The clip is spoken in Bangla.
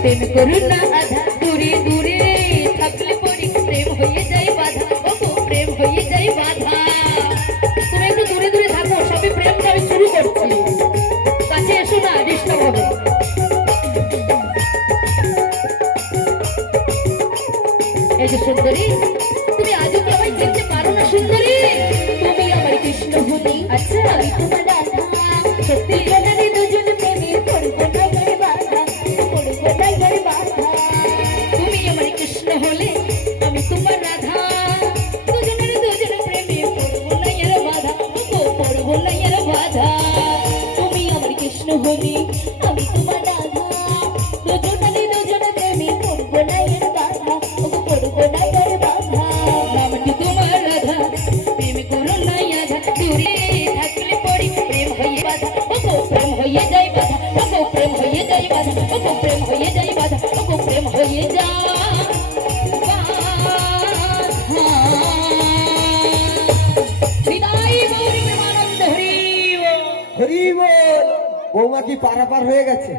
প্রেম করুন না আধা দূরে দূরে থাকলে পরি প্রেম হয়ে যায় বাধা ও প্রেম হয়ে যায় বাধা তুমি একটু দূরে দূরে থাকো সবে প্রেমটা আমি শুরু করছি কাছে এসো না ডিস্টার্ব হবে এই যে সুন্দরী তুমি আজও কি আমায় চিনতে পারো না সুন্দরী তুমি আমার কৃষ্ণ হলি আচ্ছা আমি তোমার রাধা সত্যি জানি দুজন প্রেমে পড়বো না গরে বাধা পড়বো না গরে বাধা তুমি আমার কৃষ্ণ হলে আমি তোমার রাধা দুজন প্রেমে পড়বো না এর বাধা পড়বো না এর বাধা তুমি আমার কৃষ্ণ হলি আমি তোমার রাধা দুজন প্রেমে পড়বো না এর বাধা পড়বো না এর বাধা নামটি তোমার রাধা প্রেম করো না আধা দূরে থাকলে পড়ি প্রেম হয়ে বাধা প্রেম হয়ে যায় বাধা প্রেম হয়ে যায় বাধা প্রেম হয়ে যায় বাধা প্রেম হয়ে যায় বিদায় গৌরী প্রেমানন্দ হরি বল হরি বল। বৌমা কি পারাপার হয়ে গেছে?